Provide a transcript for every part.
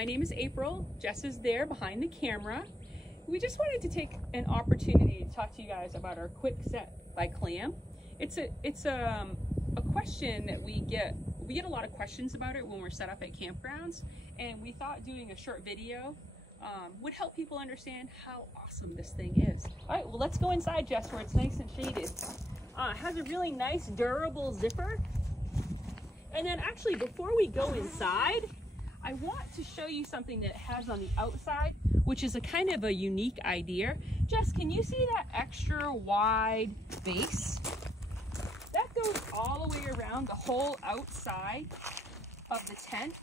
My name is April. Jess is there behind the camera. We just wanted to take an opportunity to talk to you guys about our Quick Set by Clam. It's a question that we get a lot of questions about it when we're set up at campgrounds, and we thought doing a short video would help people understand how awesome this thing is. All right, well, let's go inside, Jess, where it's nice and shaded. It has a really nice durable zipper. And then actually, before we go inside, I want to show you something that it has on the outside, which is a kind of a unique idea. Jess, can you see that extra wide base? That goes all the way around the whole outside of the tent.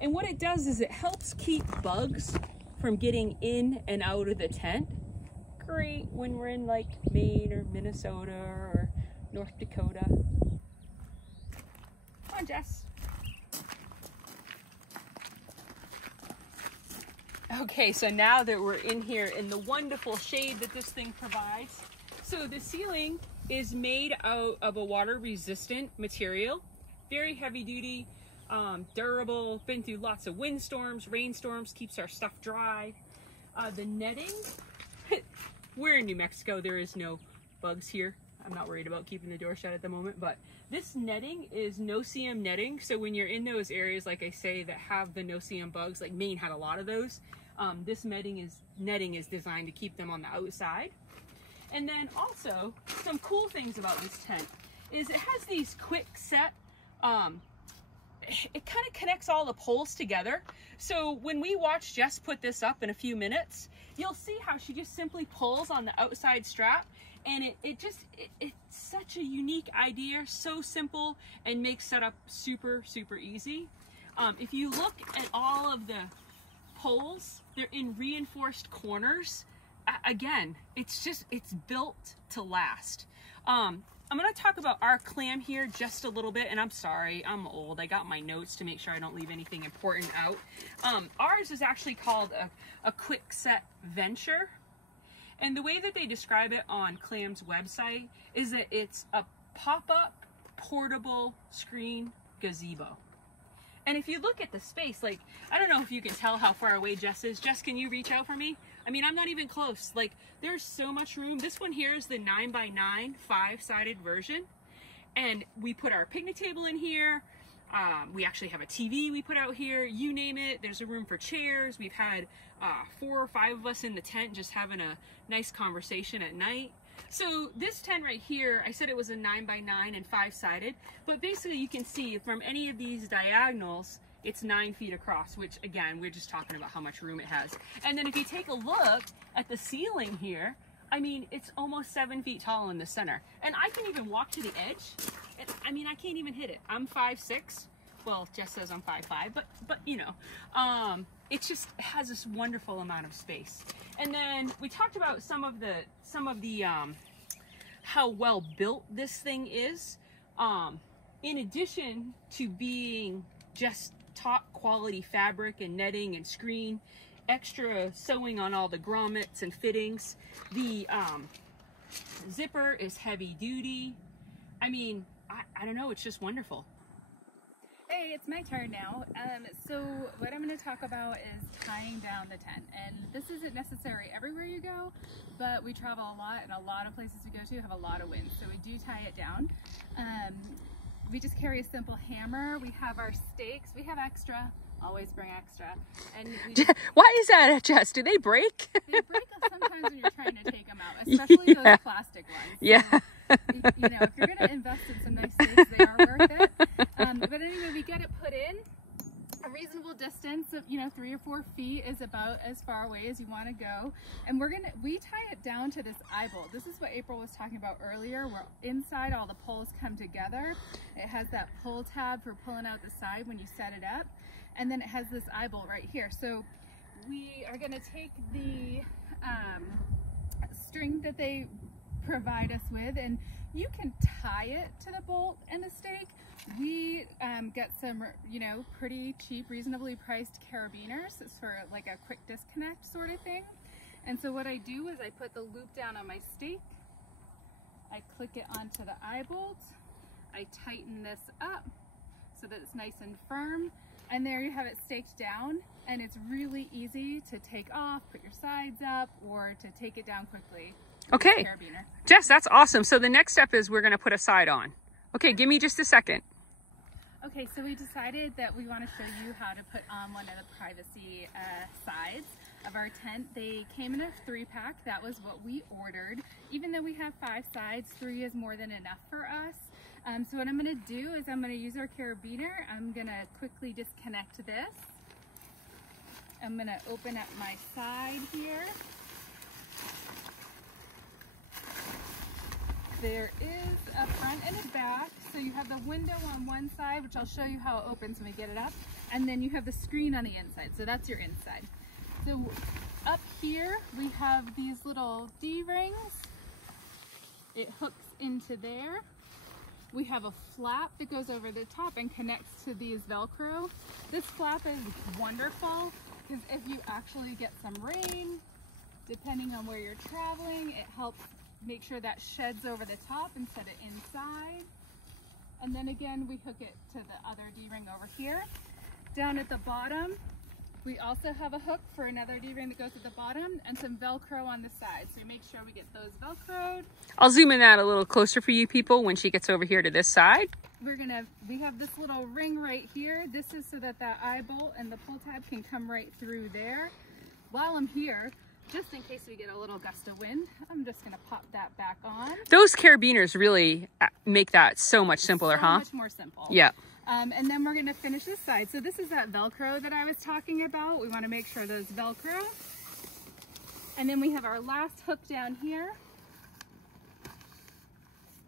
And what it does is it helps keep bugs from getting in and out of the tent. Great when we're in like Maine or Minnesota or North Dakota. Come on, Jess. Okay, so now that we're in here in the wonderful shade that this thing provides, so the ceiling is made out of a water resistant material, very heavy duty, durable, been through lots of windstorms, rainstorms, keeps our stuff dry. The netting, we're in New Mexico, there is no bugs here. I'm not worried about keeping the door shut at the moment, but this netting is no-see-um netting. So when you're in those areas, like I say, that have the no-see-um bugs, like Maine had a lot of those, this netting is designed to keep them on the outside. And then also, some cool things about this tent is it has these quick set, it kind of connects all the poles together. So when we watch Jess put this up in a few minutes, you'll see how she just simply pulls on the outside strap, and it's such a unique idea, so simple, and makes setup super, super easy. If you look at all of the poles, they're in reinforced corners. Again, it's built to last. I'm going to talk about our Clam here just a little bit, and I'm sorry, I'm old. I got my notes to make sure I don't leave anything important out. Ours is actually called a Quick Set Venture, and the way that they describe it on Clam's website is that it's a pop-up portable screen gazebo. And if you look at the space, like, I don't know if you can tell how far away Jess is. Jess, can you reach out for me? I mean, I'm not even close. Like, there's so much room. This one here is the 9x9 5-sided version. And we put our picnic table in here. We actually have a TV we put out here. You name it. There's a room for chairs. We've had 4 or 5 of us in the tent just having a nice conversation at night. So this tent right here, I said it was a 9x9 and 5-sided, but basically you can see from any of these diagonals, it's 9 feet across, which again, we're just talking about how much room it has. And then if you take a look at the ceiling here, I mean, it's almost 7 feet tall in the center. And I can even walk to the edge, and I mean, I can't even hit it. I'm 5'6". Well, Jess says I'm 5'5", but you know, it just has this wonderful amount of space. And then we talked about some of the how well built this thing is. In addition to being just top quality fabric and netting and screen, extra sewing on all the grommets and fittings. The zipper is heavy duty. I mean, I don't know, it's just wonderful. Hey, it's my turn now. So what I'm going to talk about is tying down the tent. And this isn't necessary everywhere you go, but we travel a lot, and a lot of places we go to have a lot of wind. So we do tie it down. We just carry a simple hammer. We have our stakes. We have extra. Always bring extra. And why is that, Jess? Do they break? They break sometimes when you're trying to take them out, especially those plastic ones. Yeah. So, you know, if you're going to invest in some nice stakes, they are worth it. But anyway, we get it put in. A reasonable distance of, 3 or 4 feet is about as far away as you want to go. And we tie it down to this eye bolt. This is what April was talking about earlier, where inside all the poles come together. It has that pull tab for pulling out the side when you set it up. And then it has this eye bolt right here. So we are going to take the string that they provide us with, and you can tie it to the bolt and the stake. We get some, pretty cheap, reasonably priced carabiners. It's for like a quick disconnect sort of thing. And so what I do is I put the loop down on my stake. I click it onto the eye bolt. I tighten this up so that it's nice and firm. And there you have it staked down, and it's really easy to take off, put your sides up, or to take it down quickly. Okay, Jess, that's awesome. So the next step is we're going to put a side on. Okay, give me just a second. Okay, so we decided that we want to show you how to put on one of the privacy sides of our tent. They came in a 3-pack. That was what we ordered. Even though we have 5 sides, 3 is more than enough for us. So what I'm going to do is I'm going to use our carabiner. I'm going to quickly disconnect this. I'm going to open up my side here. There is a front and a back. So you have the window on one side, which I'll show you how it opens when we get it up. And then you have the screen on the inside. So that's your inside. So up here, we have these little D-rings. It hooks into there. We have a flap that goes over the top and connects to these Velcro. This flap is wonderful because if you actually get some rain, depending on where you're traveling, it helps make sure that sheds over the top and set it inside. And then again, we hook it to the other D-ring over here. Down at the bottom, we also have a hook for another D-ring that goes at the bottom and some Velcro on the side. So make sure we get those Velcroed. I'll zoom in that a little closer for you people when she gets over here to this side. We have this little ring right here. This is so that eye bolt and the pull tab can come right through there. While I'm here, just in case we get a little gust of wind, I'm just gonna pop that back on. Those carabiners really make that so much simpler, huh? So much more simple. Yeah. And then we're gonna finish this side. So this is that Velcro that I was talking about. We wanna make sure those Velcro. And then we have our last hook down here.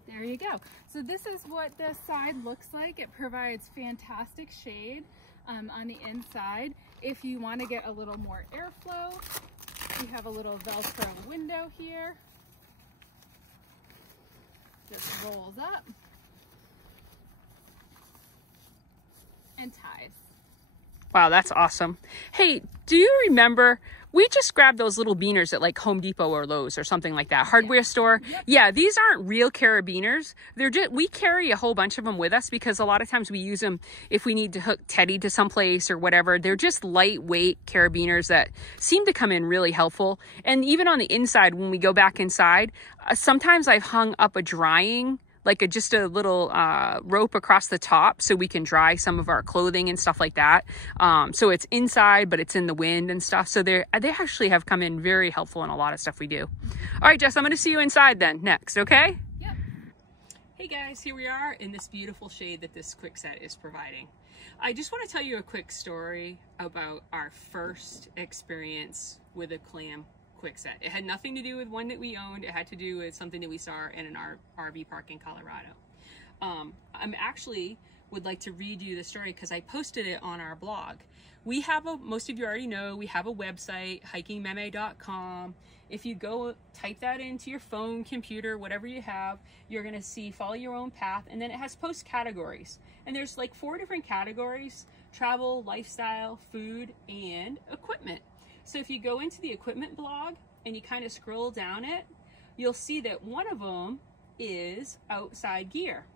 There you go. So this is what this side looks like. It provides fantastic shade on the inside. If you wanna get a little more airflow, we have a little Velcro window here. Just rolls up and ties. Wow, that's awesome. Hey, do you remember we just grabbed those little beaners at like Home Depot or Lowe's or something like that, hardware store? Yep. Yeah, these aren't real carabiners. They're just, we carry a whole bunch of them with us because a lot of times we use them if we need to hook Teddy to someplace or whatever. They're just lightweight carabiners that seem to come in really helpful. And even on the inside, when we go back inside, sometimes I've hung up a drying, like just a little rope across the top so we can dry some of our clothing and stuff like that. So it's inside, but it's in the wind and stuff. So they actually have come in very helpful in a lot of stuff we do. All right, Jess, I'm gonna see you inside then next, okay? Yep. Hey guys, here we are in this beautiful shade that this Quick Set is providing. I just wanna tell you a quick story about our first experience with a Clam Quick Set. It had nothing to do with one that we owned. It had to do with something that we saw in an RV park in Colorado. I'm actually would like to read you the story because I posted it on our blog. We have most of you already know, we have a website, hikingmeme.com. If you go type that into your phone, computer, whatever you have, you're gonna see follow your own path, and then it has post categories. And there's like 4 different categories: travel, lifestyle, food, and equipment. So if you go into the equipment blog and you kind of scroll down it, you'll see that one of them is outside gear.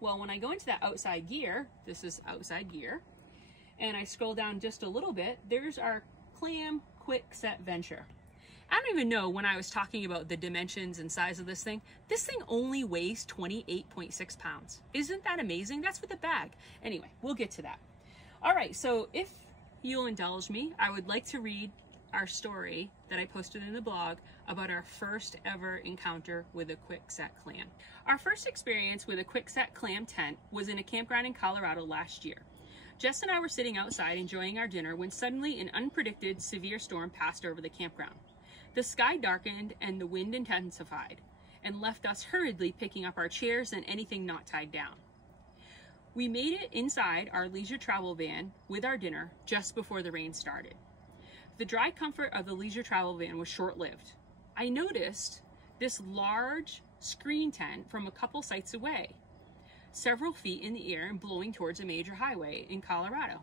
Well, when I go into that outside gear, this is outside gear, and I scroll down just a little bit, there's our Clam Quick Set Venture. I don't even know when I was talking about the dimensions and size of this thing only weighs 28.6 pounds. Isn't that amazing? That's with a bag. Anyway, we'll get to that. All right, so if you'll indulge me, I would like to read our story that I posted in the blog about our first ever encounter with a Quick Set clam. Our first experience with a Quick Set clam tent was in a campground in Colorado last year. Jess and I were sitting outside enjoying our dinner when suddenly an unpredicted severe storm passed over the campground. The sky darkened and the wind intensified and left us hurriedly picking up our chairs and anything not tied down. We made it inside our leisure travel van with our dinner just before the rain started. The dry comfort of the leisure travel van was short-lived. I noticed this large screen tent from a couple sites away, several feet in the air and blowing towards a major highway in Colorado.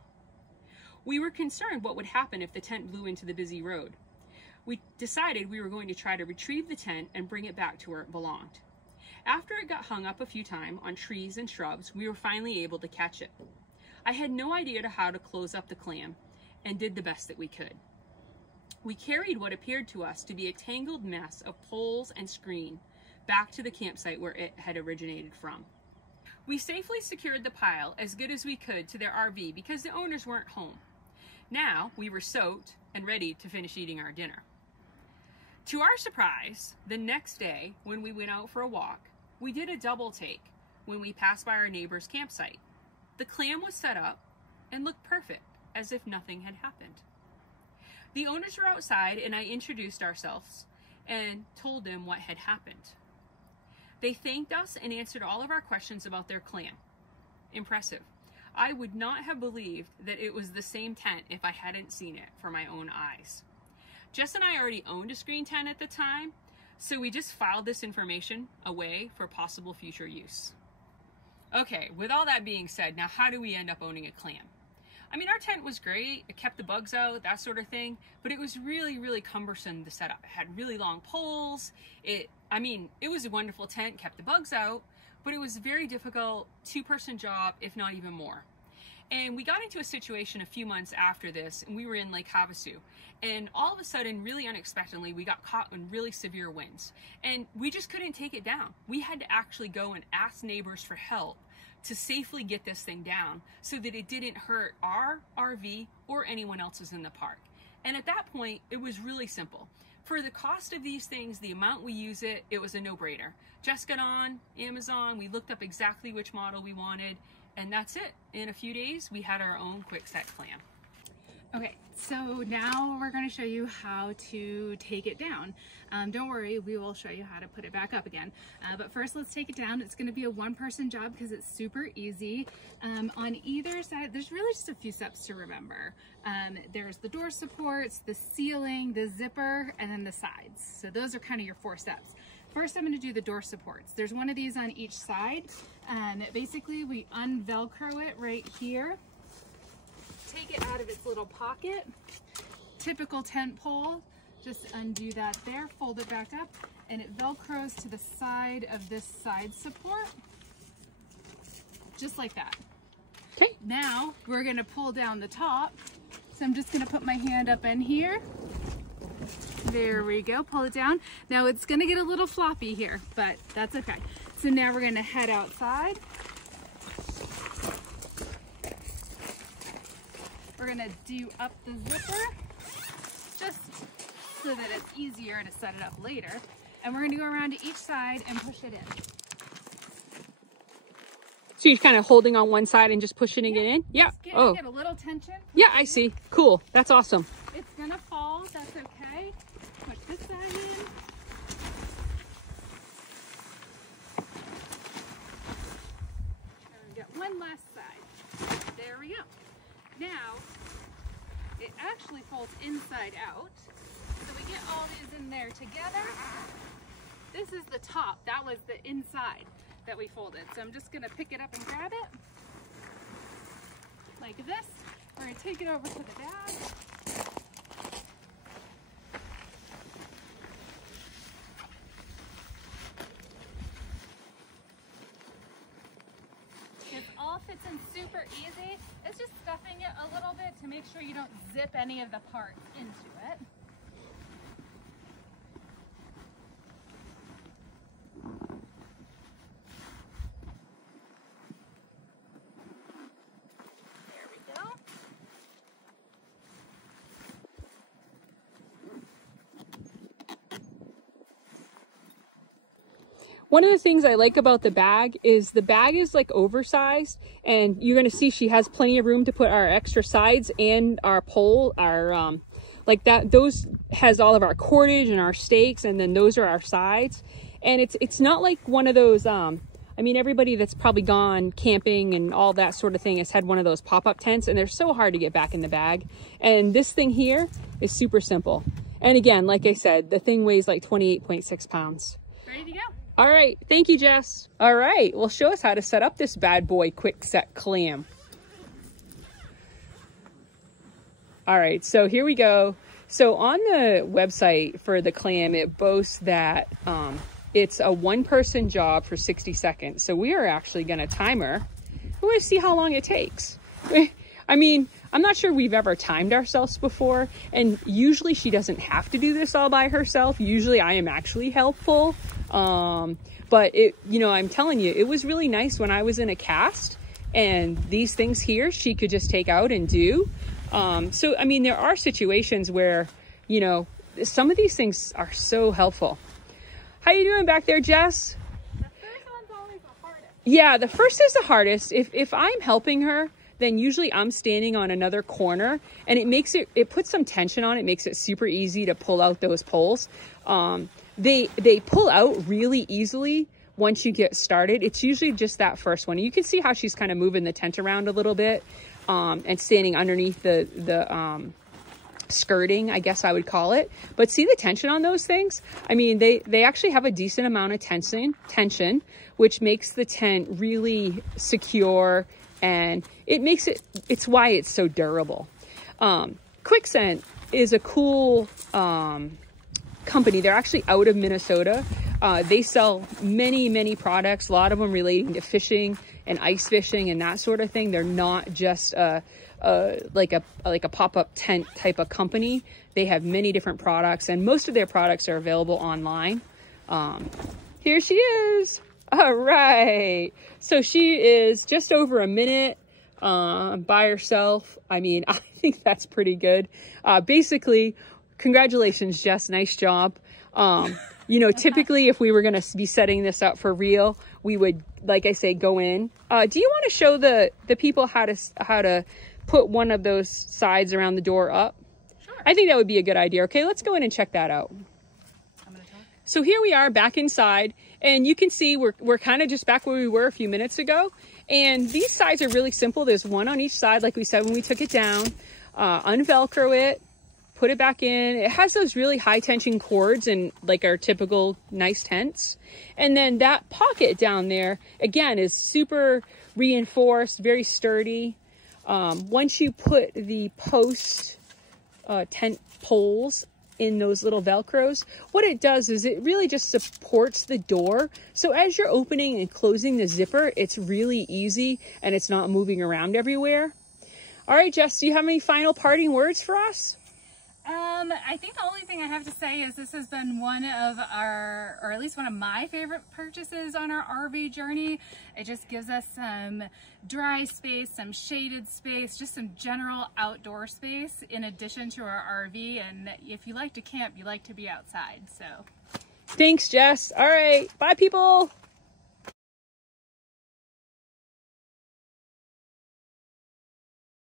We were concerned what would happen if the tent blew into the busy road. We decided we were going to try to retrieve the tent and bring it back to where it belonged. After it got hung up a few times on trees and shrubs, we were finally able to catch it. I had no idea how to close up the clam and did the best that we could. We carried what appeared to us to be a tangled mess of poles and screen back to the campsite where it had originated from. We safely secured the pile as good as we could to their RV because the owners weren't home. Now we were soaked and ready to finish eating our dinner. To our surprise, the next day when we went out for a walk, we did a double take when we passed by our neighbor's campsite. The clam was set up and looked perfect, as if nothing had happened. The owners were outside and I introduced ourselves and told them what had happened. They thanked us and answered all of our questions about their clam. Impressive. I would not have believed that it was the same tent if I hadn't seen it for my own eyes. Jess and I already owned a screen tent at the time, so we just filed this information away for possible future use. Okay, with all that being said, now how do we end up owning a clam? I mean, our tent was great, it kept the bugs out, that sort of thing, but it was really, really cumbersome to set up. It had really long poles, it was a wonderful tent, kept the bugs out, but it was a very difficult two-person job, if not even more. And we got into a situation a few months after this, and we were in Lake Havasu. And all of a sudden, really unexpectedly, we got caught in really severe winds. And we just couldn't take it down. We had to actually go and ask neighbors for help to safely get this thing down so that it didn't hurt our RV or anyone else's in the park. And at that point, it was really simple. For the cost of these things, the amount we use it, it was a no-brainer. Just got on Amazon, we looked up exactly which model we wanted, and that's it. In a few days, we had our own quick set clam. Okay, so now we're going to show you how to take it down. Don't worry, we will show you how to put it back up again. But first, let's take it down. It's going to be a one-person job because it's super easy. On either side, there's really just a few steps to remember. There's the door supports, the ceiling, the zipper, and then the sides. So those are kind of your 4 steps. First, I'm going to do the door supports. There's one of these on each side. Basically, we un-Velcro it right here. Take it out of its little pocket. Typical tent pole. Just undo that there, fold it back up, and it Velcros to the side of this side support. Just like that. Okay. Now, we're going to pull down the top. So I'm just going to put my hand up in here. There we go, pull it down. Now it's gonna get a little floppy here, but that's okay. So now we're gonna head outside. We're gonna do up the zipper, just so that it's easier to set it up later. And we're gonna go around to each side and push it in. So you're kind of holding on one side and just pushing it in? Yeah. Get a little tension. Yeah, I see. Cool. That's awesome. It's gonna fall, that's okay. Push this side in. And we got one last side. There we go. Now, it actually folds inside out. So we get all these in there together. This is the top. That was the inside that we folded. So I'm just gonna pick it up and grab it. Like this. We're gonna take it over to the bag. It all fits in super easy. It's just stuffing it a little bit to make sure you don't zip any of the parts into it. There we go. One of the things I like about the bag is like oversized, and you're going to see she has plenty of room to put our extra sides and our pole, our like that. Those has all of our cordage and our stakes, and then those are our sides. And it's not like one of those I mean, everybody that's probably gone camping and all that sort of thing has had one of those pop-up tents, and they're so hard to get back in the bag. And this thing here is super simple. And again, like I said, the thing weighs like 28.6 pounds. Ready to go. All right, thank you, Jess. All right, well, show us how to set up this bad boy quick set clam. All right, so here we go. So on the website for the clam, it boasts that it's a one-person job for 60 seconds. So we are actually gonna timer. We're gonna see how long it takes. I mean, I'm not sure we've ever timed ourselves before, and usually she doesn't have to do this all by herself. Usually I am actually helpful. But it, you know, I'm telling you, it was really nice when I was in a cast, and these things here she could just take out and do. So, I mean, there are situations where, you know, some of these things are so helpful. How you doing back there, Jess? The first one's always the hardest. Yeah, the first is the hardest. If I'm helping her, then usually I'm standing on another corner, and it puts some tension on it, makes it super easy to pull out those poles. They pull out really easily once you get started. It's usually just that first one. You can see how she's kind of moving the tent around a little bit, and standing underneath the skirting, I guess I would call it. But see the tension on those things? I mean, they actually have a decent amount of tension, which makes the tent really secure, and it's why it's so durable. Quick Set is a cool company. They're actually out of Minnesota. They sell many products, a lot of them relating to fishing and ice fishing and that sort of thing. They're not just like a pop-up tent type of company. They have many different products, and most of their products are available online. Here she is. All right. So she is just over a minute by herself. I mean, I think that's pretty good. Basically, congratulations, Jess. Nice job. You know, typically if we were going to be setting this up for real, we would, like I say, go in. Do you want to show the people how to put one of those sides around the door up? Sure. I think that would be a good idea. Okay, let's go in and check that out. I'm gonna talk. So here we are back inside, and you can see we're kind of just back where we were a few minutes ago. And these sides are really simple. There's one on each side, like we said when we took it down. Unvelcro it, put it back in. It has those really high tension cords and like our typical nice tents. And then that pocket down there, again, is super reinforced, very sturdy. Once you put the post tent poles in those little Velcros, what it does is it really just supports the door. So as you're opening and closing the zipper, it's really easy and it's not moving around everywhere. All right, Jess, do you have any final parting words for us? I think the only thing I have to say is this has been one of our, or at least one of my favorite purchases on our RV journey. It just gives us some dry space, some shaded space, just some general outdoor space in addition to our RV. And if you like to camp, you like to be outside, so. Thanks, Jess. All right, bye people.